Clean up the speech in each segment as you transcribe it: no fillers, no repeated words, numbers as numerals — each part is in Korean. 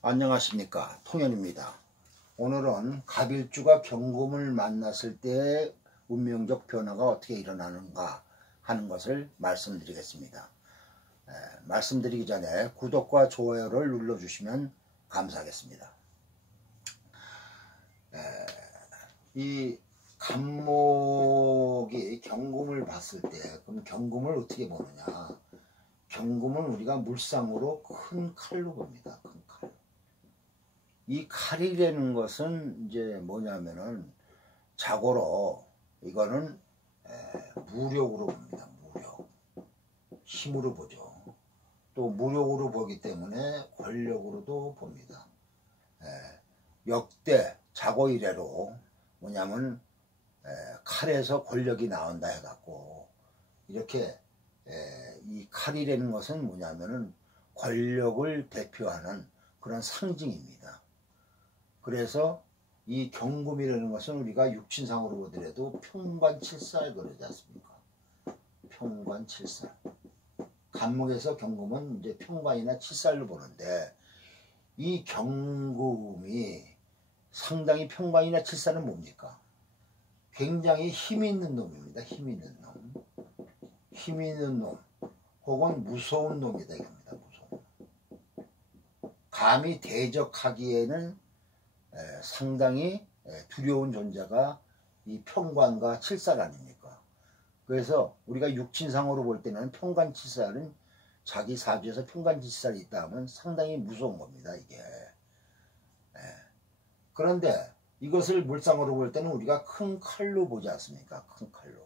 안녕하십니까, 통연입니다. 오늘은 갑일주가 경금을 만났을 때 운명적 변화가 어떻게 일어나는가 하는 것을 말씀드리겠습니다. 말씀드리기 전에 구독과 좋아요를 눌러주시면 감사하겠습니다. 이 갑목이 경금을 봤을 때, 그럼 경금을 어떻게 보느냐? 경금은 우리가 물상으로 큰 칼로 봅니다. 큰 칼. 이 칼이라는 것은 이제 뭐냐면은 자고로 이거는 무력으로 봅니다. 무력. 힘으로 보죠. 또 무력으로 보기 때문에 권력으로도 봅니다. 역대 자고 이래로 뭐냐면 칼에서 권력이 나온다 해갖고 이렇게 이 칼이라는 것은 뭐냐면은 권력을 대표하는 그런 상징입니다. 그래서 이 경금이라는 것은 우리가 육친상으로 보더라도 평관칠살 그러지 않습니까? 평관칠살. 갑목에서 경금은 이제 평관이나 칠살로 보는데 이 경금이 상당히 평관이나 칠살은 뭡니까? 굉장히 힘 있는 놈입니다. 힘 있는 놈. 힘 있는 놈. 혹은 무서운 놈이다 이겁니다. 무서운 놈. 감히 대적하기에는 상당히 두려운 존재가 이 평관과 칠살 아닙니까? 그래서 우리가 육친상으로 볼 때는 평관칠살은 자기 사주에서 평관칠살이 있다 하면 상당히 무서운 겁니다. 이게. 그런데 이것을 물상으로 볼 때는 우리가 큰 칼로 보지 않습니까? 큰 칼로.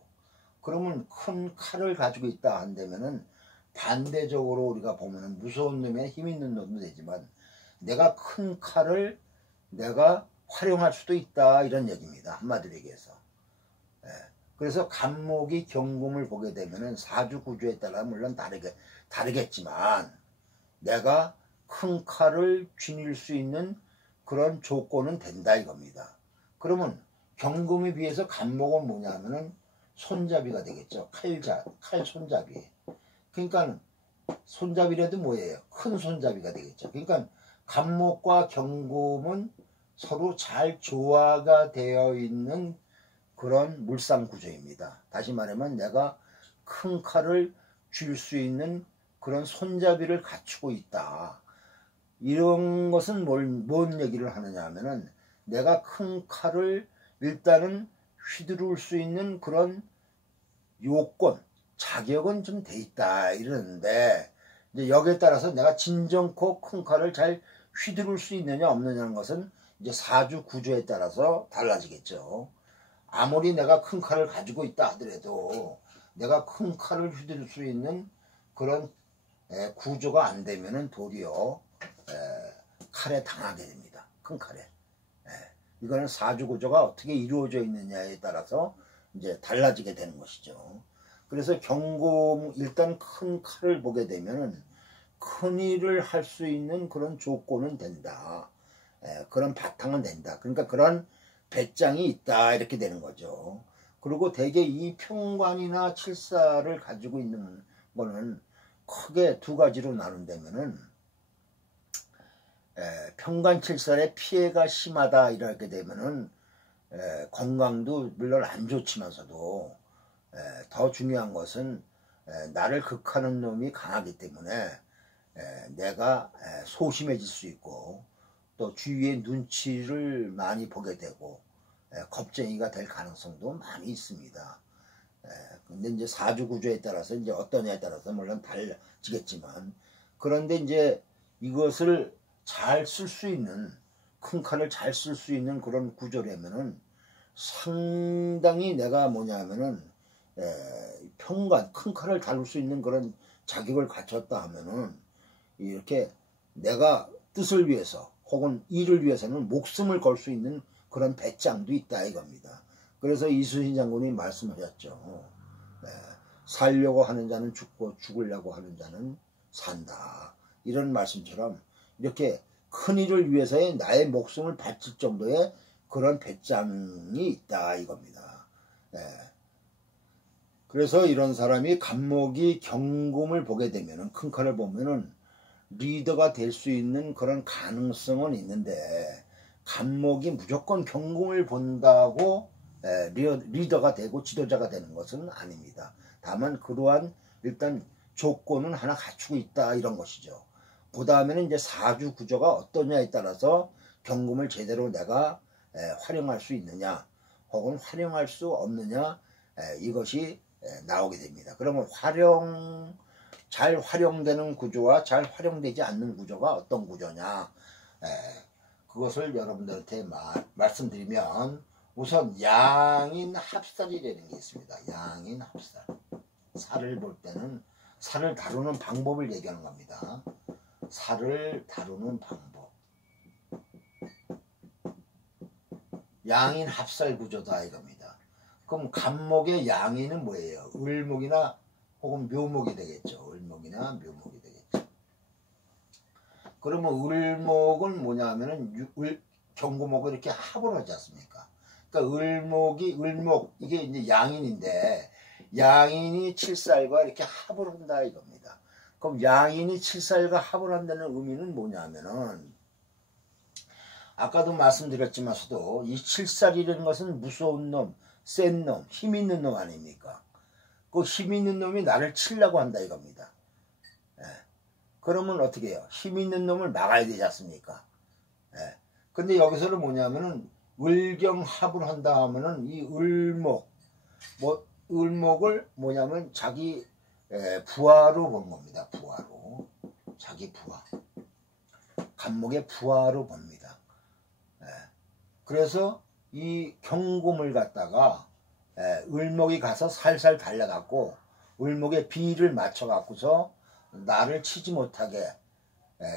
그러면 큰 칼을 가지고 있다 한다면은 반대적으로 우리가 보면은 무서운 놈이나 힘 있는 놈도 되지만 내가 큰 칼을 내가 활용할 수도 있다 이런 얘기입니다. 한마디로 얘기해서. 그래서 갑목이 경금을 보게 되면은 사주 구조에 따라 물론 다르겠지만 내가 큰 칼을 쥐닐 수 있는 그런 조건은 된다 이겁니다. 그러면 경금에 비해서 갑목은 뭐냐면은 손잡이가 되겠죠. 칼 손잡이. 그러니까 손잡이라도 뭐예요? 큰 손잡이가 되겠죠. 그러니까 갑목과 경금은 서로 잘 조화가 되어 있는 그런 물상 구조입니다. 다시 말하면 내가 큰 칼을 쥘 수 있는 그런 손잡이를 갖추고 있다. 이런 것은 뭔 얘기를 하느냐 하면은 내가 큰 칼을 일단은 휘두를 수 있는 그런 요건, 자격은 좀 돼 있다 이러는데 이제 여기에 따라서 내가 진정코 큰 칼을 잘 휘두를 수 있느냐 없느냐는 것은 이제 사주 구조에 따라서 달라지겠죠. 아무리 내가 큰 칼을 가지고 있다 하더라도 내가 큰 칼을 휘두를 수 있는 그런 구조가 안 되면은 도리어 칼에 당하게 됩니다. 큰 칼에. 이거는 사주 구조가 어떻게 이루어져 있느냐에 따라서 이제 달라지게 되는 것이죠. 그래서 경금 일단 큰 칼을 보게 되면은 큰 일을 할 수 있는 그런 조건은 된다. 그런 바탕은 된다. 그러니까 그런 배짱이 있다 이렇게 되는 거죠. 그리고 대개 이 평관이나 칠살을 가지고 있는 거는 크게 두 가지로 나눈다면은 평관칠살의 피해가 심하다 이렇게 되면은 건강도 물론 안 좋지만서도 더 중요한 것은 나를 극하는 놈이 강하기 때문에 내가 소심해질 수 있고 또 주위의 눈치를 많이 보게 되고 겁쟁이가 될 가능성도 많이 있습니다. 근데 이제 사주 구조에 따라서 이제 어떠냐에 따라서 물론 달라지겠지만 그런데 이제 이것을 잘 쓸 수 있는 큰 칼을 잘 쓸 수 있는 그런 구조라면은 상당히 내가 뭐냐면은 평관 큰 칼을 다룰 수 있는 그런 자격을 갖췄다 하면은 이렇게 내가 뜻을 위해서 혹은 일을 위해서는 목숨을 걸 수 있는 그런 배짱도 있다 이겁니다. 그래서 이순신 장군이 말씀하셨죠. 살려고 하는 자는 죽고 죽으려고 하는 자는 산다. 이런 말씀처럼 이렇게 큰 일을 위해서의 나의 목숨을 바칠 정도의 그런 배짱이 있다 이겁니다. 그래서 이런 사람이 갑목이 경금을 보게 되면은 큰 칼을 보면은 리더가 될 수 있는 그런 가능성은 있는데 간목이 무조건 경공을 본다고 리더가 되고 지도자가 되는 것은 아닙니다. 다만 그러한 일단 조건은 하나 갖추고 있다 이런 것이죠. 그 다음에는 이제 사주 구조가 어떠냐에 따라서 경금을 제대로 내가 활용할 수 있느냐 혹은 활용할 수 없느냐 이것이 나오게 됩니다. 그러면 잘 활용되는 구조와 잘 활용되지 않는 구조가 어떤 구조냐 그것을 여러분들한테 말씀드리면 우선 양인 합살이라는 게 있습니다. 양인 합살. 살을 볼 때는 살을 다루는 방법을 얘기하는 겁니다. 살을 다루는 방법. 양인 합살 구조다 이겁니다. 그럼 간목의 양인은 뭐예요? 을목이나 혹은 묘목이 되겠죠. 을목이나 묘목이 되겠죠. 그러면 을목은 뭐냐면은 경구목을 이렇게 합을 하지 않습니까? 그러니까 을목 이게 이제 양인인데 양인이 칠살과 이렇게 합을 한다 이겁니다. 그럼 양인이 칠살과 합을 한다는 의미는 뭐냐면은 아까도 말씀드렸지만서도 이 칠살이라는 것은 무서운 놈, 센 놈, 힘 있는 놈 아닙니까? 그 힘 있는 놈이 나를 치려고 한다 이겁니다. 그러면 어떻게 해요? 힘 있는 놈을 막아야 되지 않습니까? 근데 여기서는 뭐냐면은 을경합을 한다 하면은 이 을목을 뭐냐면 자기 부하로 본 겁니다. 부하로. 자기 부하. 간목의 부하로 봅니다. 그래서 이 경금을 갖다가 을목이 가서 살살 달려갖고 을목의 비를 맞춰갖고서 나를 치지 못하게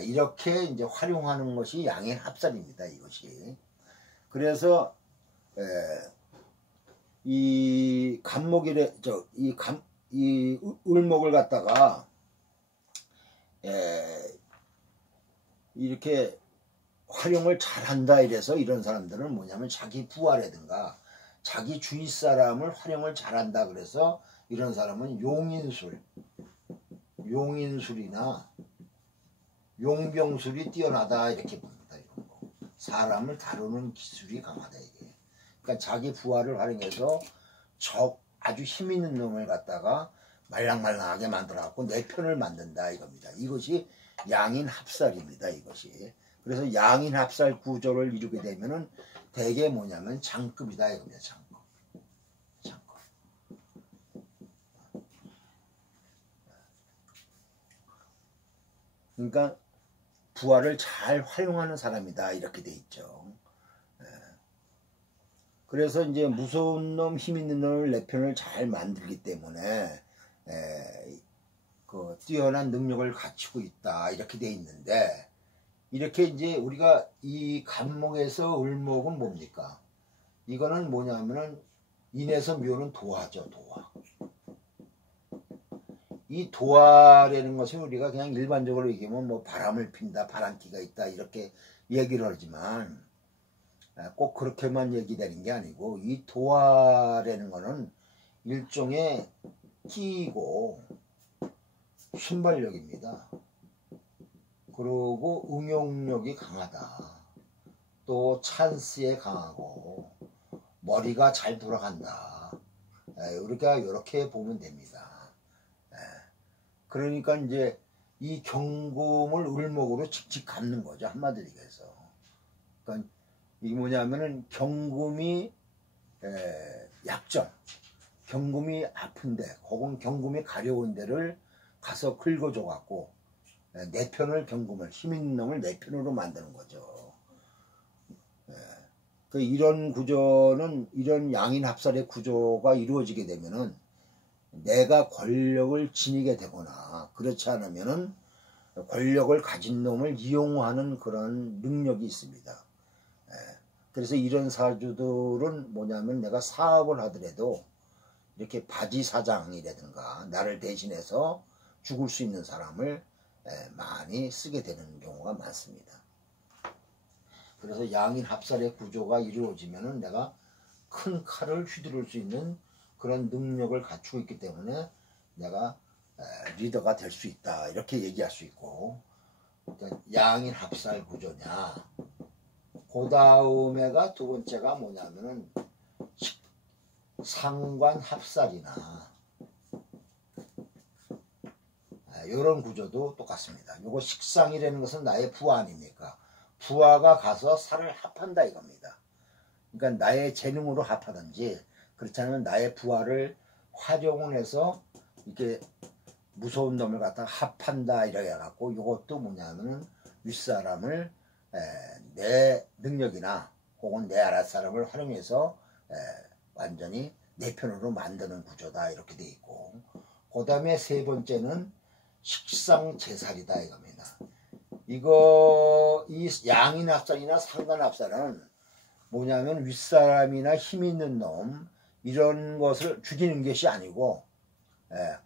이렇게 이제 활용하는 것이 양인 합살입니다. 이것이. 그래서 이 이 을목을 갖다가 이렇게 활용을 잘한다 이래서 이런 사람들은 뭐냐면 자기 부하라든가 자기 주위 사람을 활용을 잘한다 그래서 이런 사람은 용인술이나 용병술이 뛰어나다 이렇게 봅니다. 이런 거. 사람을 다루는 기술이 강하다 이게. 그러니까 자기 부하를 활용해서 아주 힘 있는 놈을 갖다가 말랑말랑하게 만들어갖고 내 편을 만든다 이겁니다. 이것이 양인 합살입니다. 이것이. 그래서 양인 합살 구조를 이루게 되면은 대개 뭐냐면 장급이다 이겁니다. 장급. 그러니까 부하를 잘 활용하는 사람이다 이렇게 돼 있죠. 그래서 이제 무서운 놈, 힘 있는 놈을 내 편을 잘 만들기 때문에 그 뛰어난 능력을 갖추고 있다 이렇게 돼 있는데 이렇게 이제 우리가 이 간목에서 을목은 뭡니까? 이거는 뭐냐면은 인에서 묘는 도화죠. 도화. 이 도화라는 것은 우리가 그냥 일반적으로 얘기하면 뭐 바람을 핀다, 바람기가 있다 이렇게 얘기를 하지만 꼭 그렇게만 얘기되는 게 아니고 이 도화라는 거는 일종의 끼고 순발력입니다. 그리고 응용력이 강하다. 또 찬스에 강하고 머리가 잘 돌아간다. 우리가 이렇게 보면 됩니다. 그러니까 이제 이 경금을 을목으로 직직 갚는 거죠. 한마디로 얘기해서. 그러니까 이게 뭐냐면은 경금이 약점, 경금이 아픈데 혹은 경금이 가려운 데를 가서 긁어줘 갖고 내 편을 경금을 힘 있는 놈을 내 편으로 만드는 거죠. 그 이런 구조는 이런 양인 합살의 구조가 이루어지게 되면은 내가 권력을 지니게 되거나 그렇지 않으면은 권력을 가진 놈을 이용하는 그런 능력이 있습니다. 그래서 이런 사주들은 뭐냐면 내가 사업을 하더라도 이렇게 바지사장이라든가 나를 대신해서 죽을 수 있는 사람을 많이 쓰게 되는 경우가 많습니다. 그래서 양인 합살의 구조가 이루어지면은 내가 큰 칼을 휘두를 수 있는 그런 능력을 갖추고 있기 때문에 내가 리더가 될 수 있다 이렇게 얘기할 수 있고 그러니까 양인 합살 구조냐. 그 다음에가 두 번째가 뭐냐면은 상관 합살이나 이런 구조도 똑같습니다. 요거 식상이라는 것은 나의 부하 아닙니까? 부하가 가서 살을 합한다 이겁니다. 그러니까 나의 재능으로 합하든지 그렇지 않으면 나의 부하를 활용을 해서 이렇게 무서운 놈을 갖다가 합한다 이렇게 해갖고 이것도 뭐냐면은 윗사람을 내 능력이나 혹은 내 아랫사람을 활용해서 완전히 내 편으로 만드는 구조다 이렇게 돼 있고, 그 다음에 세 번째는 식상제살이다 이겁니다. 이 양인 합살이나 상관 합살은 뭐냐면 윗사람이나 힘 있는 놈 이런 것을 죽이는 것이 아니고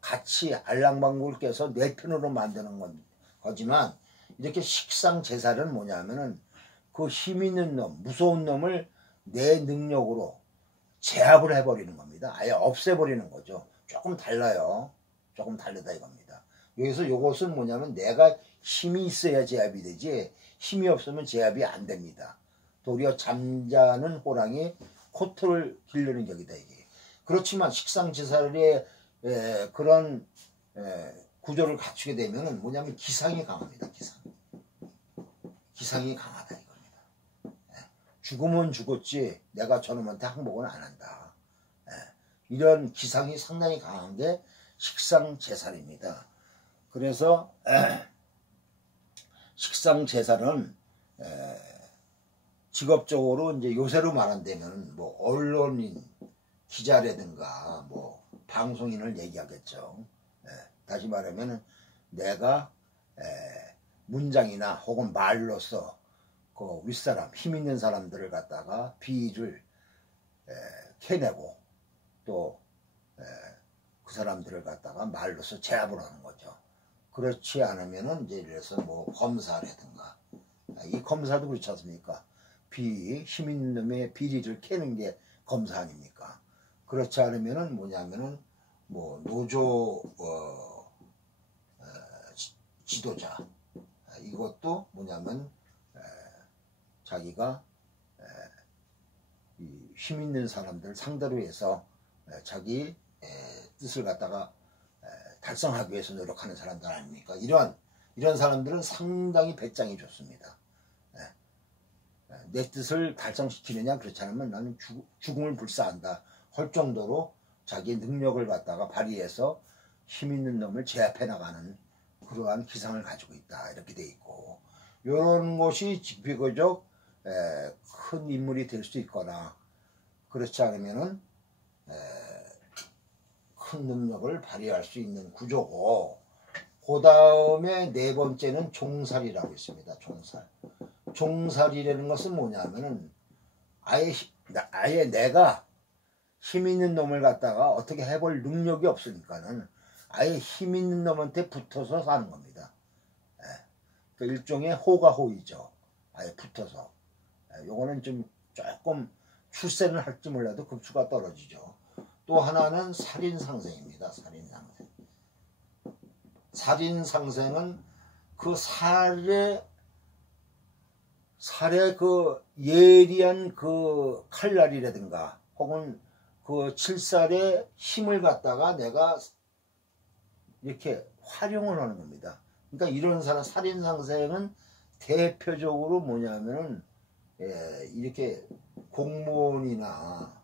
같이 알랑방구를 껴서 내 편으로 만드는 거지만, 이렇게 식상제살은 뭐냐면은 그 힘 있는 놈, 무서운 놈을 내 능력으로 제압을 해버리는 겁니다. 아예 없애버리는 거죠. 조금 달라요. 조금 다르다 이겁니다. 여기서 이것은 뭐냐면 내가 힘이 있어야 제압이 되지 힘이 없으면 제압이 안 됩니다. 도리어 잠자는 호랑이 코털을 기르는 격이다 이게. 그렇지만 식상제살의 그런 구조를 갖추게 되면은 뭐냐면 기상이 강합니다. 기상이 강하다 이겁니다. 죽으면 죽었지 내가 저놈한테 항복은 안 한다. 이런 기상이 상당히 강한 게 식상제살입니다. 그래서 식상제살은 직업적으로 이제 요새로 말한다면 뭐 언론인, 기자라든가 뭐 방송인을 얘기하겠죠. 다시 말하면 내가 문장이나 혹은 말로써 그 윗사람, 힘 있는 사람들을 갖다가 비위를 캐내고 또 그 사람들을 갖다가 말로써 제압을 하는 거죠. 그렇지 않으면은 이제 이래서 뭐 검사라든가 이 검사도 그렇지 않습니까? 힘 있는 놈의 비리를 캐는 게 검사 아닙니까? 그렇지 않으면은 뭐냐면은 뭐 노조 지도자 이것도 뭐냐면 자기가 힘 있는 사람들 상대로 해서 자기 뜻을 갖다가 달성하기 위해서 노력하는 사람들 아닙니까? 이런 사람들은 상당히 배짱이 좋습니다. 내 뜻을 달성시키느냐 그렇지 않으면 나는 죽음을 불사한다 할 정도로 자기 능력을 갖다가 발휘해서 힘 있는 놈을 제압해 나가는 그러한 기상을 가지고 있다 이렇게 돼 있고, 이런 것이 비교적 큰 인물이 될 수 있거나 그렇지 않으면은 큰 능력을 발휘할 수 있는 구조고, 그 다음에 네 번째는 종살이라고 있습니다. 종살이라는 것은 뭐냐면은 아예 내가 힘 있는 놈을 갖다가 어떻게 해볼 능력이 없으니까는 아예 힘 있는 놈한테 붙어서 사는 겁니다. 그러니까 일종의 호가호이죠. 아예 붙어서. 요거는 좀 조금 출세는 할지 몰라도 급수가 떨어지죠. 또 하나는 살인상생입니다. 살인상생은 그 살의 그 예리한 그 칼날이라든가 혹은 그 칠살의 힘을 갖다가 내가 이렇게 활용을 하는 겁니다. 그러니까 이런 사람 살인상생은 대표적으로 뭐냐면은 이렇게 공무원이나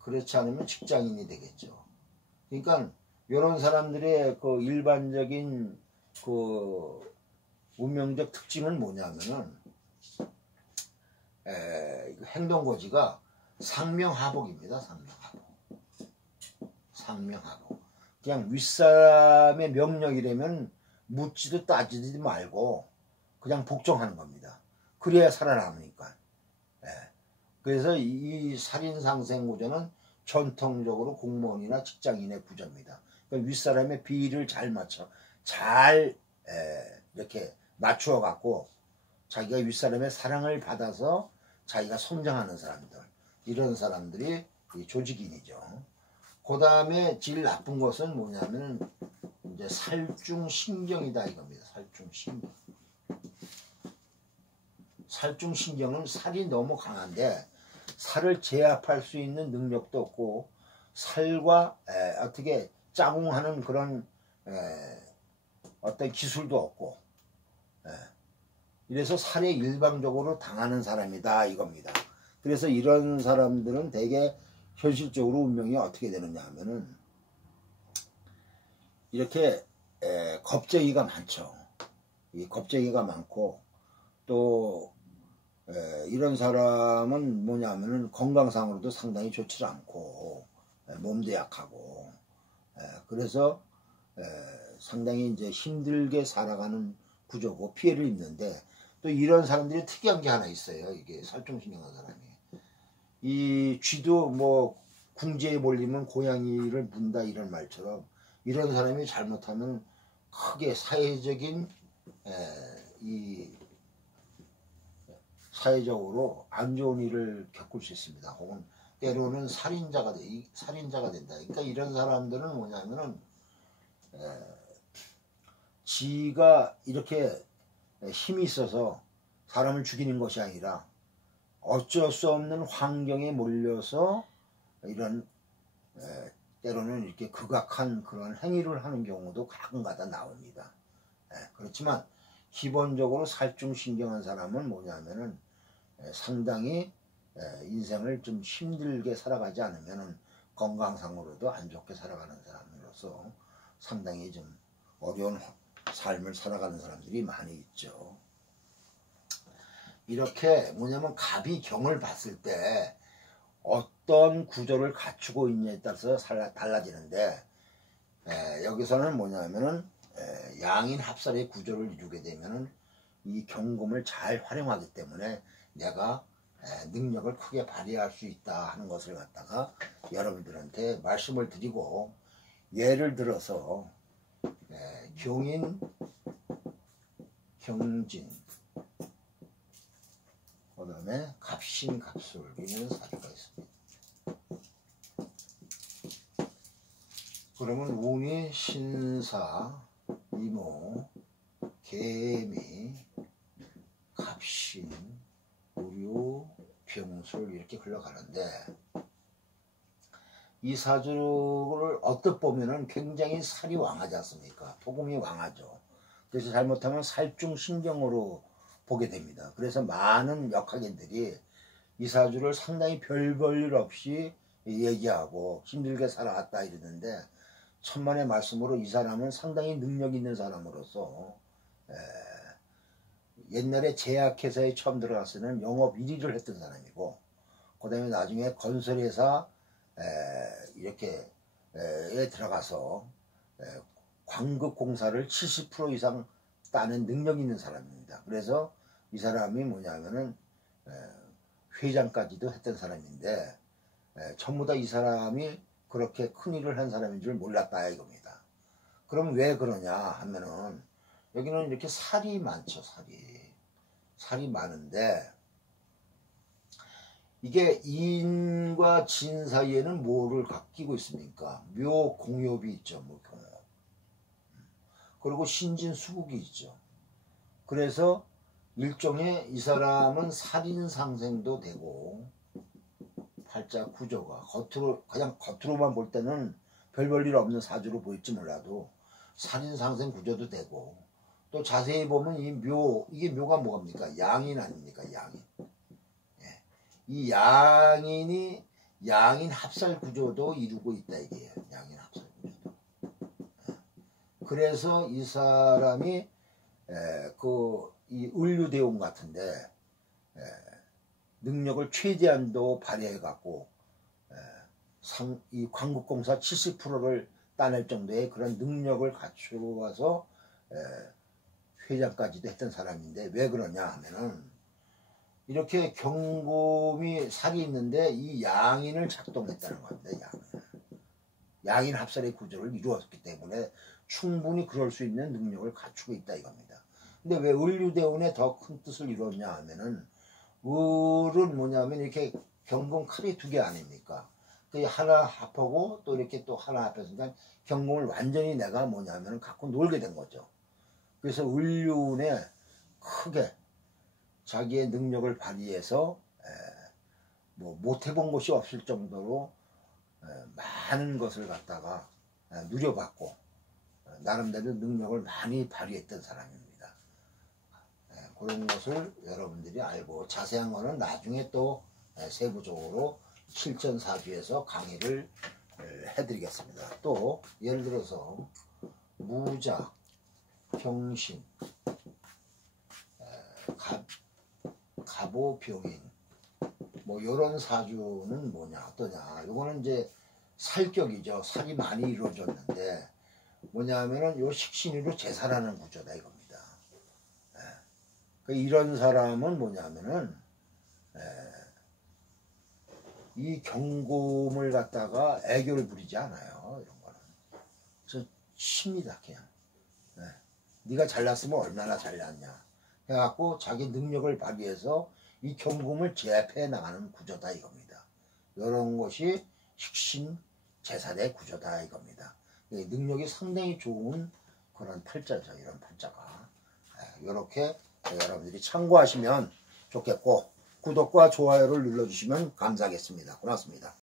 그렇지 않으면 직장인이 되겠죠. 그러니까 이런 사람들의 그 일반적인 그 운명적 특징은 뭐냐면은 행동거지가 상명하복입니다. 상명하복. 그냥 윗사람의 명령이라면 묻지도 따지지 말고 그냥 복종하는 겁니다. 그래야 살아남으니까. 그래서 이 살인상생구조는 전통적으로 공무원이나 직장인의 구조입니다. 그러니까 윗사람의 비위를 잘 이렇게 맞추어 갖고 자기가 윗사람의 사랑을 받아서 자기가 성장하는 사람들, 이런 사람들이 조직인이죠. 그 다음에 제일 나쁜 것은 뭐냐면 이제 살중신경이다 이겁니다. 살중신경. 살중신경은 살이 너무 강한데 살을 제압할 수 있는 능력도 없고 살과 어떻게 짜공하는 그런 어떤 기술도 없고 이래서 살에 일방적으로 당하는 사람이다 이겁니다. 그래서 이런 사람들은 대개 현실적으로 운명이 어떻게 되느냐 하면은 이렇게 겁쟁이가 많죠. 이 겁쟁이가 많고 또 이런 사람은 뭐냐면은 건강상으로도 상당히 좋지 않고 몸도 약하고 그래서 상당히 이제 힘들게 살아가는 구조고 피해를 입는데 또 이런 사람들이 특이한 게 하나 있어요. 이게 살중신경한 사람이 이 쥐도 뭐 궁지에 몰리면 고양이를 문다 이런 말처럼 이런 사람이 잘못하면 크게 사회적인 이 사회적으로 안 좋은 일을 겪을 수 있습니다. 혹은 때로는 살인자가 된다. 그러니까 이런 사람들은 뭐냐면은 지가 이렇게 힘이 있어서 사람을 죽이는 것이 아니라 어쩔 수 없는 환경에 몰려서 이런 때로는 이렇게 극악한 그런 행위를 하는 경우도 가끔가다 나옵니다. 그렇지만 기본적으로 살중신경한 사람은 뭐냐면은 상당히 인생을 좀 힘들게 살아가지 않으면은 건강상으로도 안 좋게 살아가는 사람으로서 상당히 좀 어려운 삶을 살아가는 사람들이 많이 있죠. 이렇게 뭐냐면 갑이 경을 봤을 때 어떤 구조를 갖추고 있냐에 따라서 달라지는데 여기서는 뭐냐면은 양인 합살의 구조를 이루게 되면은 이 경금을 잘 활용하기 때문에 내가 능력을 크게 발휘할 수 있다 하는 것을 갖다가 여러분들한테 말씀을 드리고 예를 들어서 경인, 경진 그 다음에 갑신, 갑술 이런 사주가 있습니다. 그러면 운이 신사, 이모, 개미, 갑신, 우류, 병술 이렇게 흘러가는데 이 사주를 어떻게 보면은 굉장히 살이 왕하지 않습니까? 토금이 왕하죠. 그래서 잘못하면 살중신경으로 보게 됩니다. 그래서 많은 역학인들이 이 사주를 상당히 별 볼 일 없이 얘기하고 힘들게 살아왔다 이러는데 천만의 말씀으로 이 사람은 상당히 능력 있는 사람으로서 옛날에 제약회사에 처음 들어갔을 때는 영업 1위를 했던 사람이고 그 다음에 나중에 건설회사 이렇게 들어가서 광급공사를 70% 이상 따는 능력 있는 사람입니다. 그래서 이 사람이 뭐냐면은 회장까지도 했던 사람인데 전부 다 이 사람이 그렇게 큰 일을 한 사람인 줄 몰랐다 이겁니다. 그럼 왜 그러냐 하면은 여기는 이렇게 살이 많죠. 살이 많은데 이게 인과 진 사이에는 뭐를 끼고 있습니까? 묘 공엽이 있죠. 뭐 공엽. 그리고 신진 수국이 있죠. 그래서 일종의 이 사람은 살인상생도 되고 팔자 구조가 그냥 겉으로만 볼 때는 별 볼 일 없는 사주로 보일지 몰라도 살인상생 구조도 되고 또 자세히 보면 이게 묘가 뭐합니까? 양인 아닙니까? 양인. 이 양인이 양인 합살 구조도 이루고 있다 이게요. 양인 합살 구조도. 그래서 이 사람이 이 을류대운 같은데 능력을 최대한도 발휘해 갖고 이 광국공사 70%를 따낼 정도의 그런 능력을 갖추어서 회장까지도 했던 사람인데 왜 그러냐 하면은 이렇게 경금이 살이 있는데 이 양인을 작동했다는 겁니다. 양인 합살의 구조를 이루었기 때문에 충분히 그럴 수 있는 능력을 갖추고 있다 이겁니다. 근데 왜 을류대운에 더 큰 뜻을 이뤘냐 하면은 을은 뭐냐면 이렇게 경금 칼이 2개 아닙니까? 그 하나 합하고 또 이렇게 또 하나 합해서 경금을 완전히 내가 뭐냐면 갖고 놀게 된 거죠. 그래서 을류운에 크게 자기의 능력을 발휘해서 뭐 못해본 것이 없을 정도로 많은 것을 갖다가 누려봤고 나름대로 능력을 많이 발휘했던 사람입니다. 그런 것을 여러분들이 알고 자세한 거는 나중에 또 세부적으로 실전사주에서 강의를 해드리겠습니다. 또 예를 들어서 무자, 병신, 갑오, 병인 뭐 이런 사주는 뭐냐 어떠냐. 이거는 이제 살격이죠. 살이 많이 이루어졌는데 뭐냐면은 요 식신으로 제살하는 구조다 이겁니다. 이런 사람은 뭐냐면은 이 경금을 갖다가 애교를 부리지 않아요. 이런 거는. 그래서 쉽니다 그냥. 네가 잘났으면 얼마나 잘났냐 해갖고 자기 능력을 발휘해서 이 경금을 제압해 나가는 구조다 이겁니다. 이런 것이 식신 제살의 구조다 이겁니다. 능력이 상당히 좋은 그런 팔자죠. 이런 팔자가. 이렇게 여러분들이 참고하시면 좋겠고 구독과 좋아요를 눌러주시면 감사하겠습니다. 고맙습니다.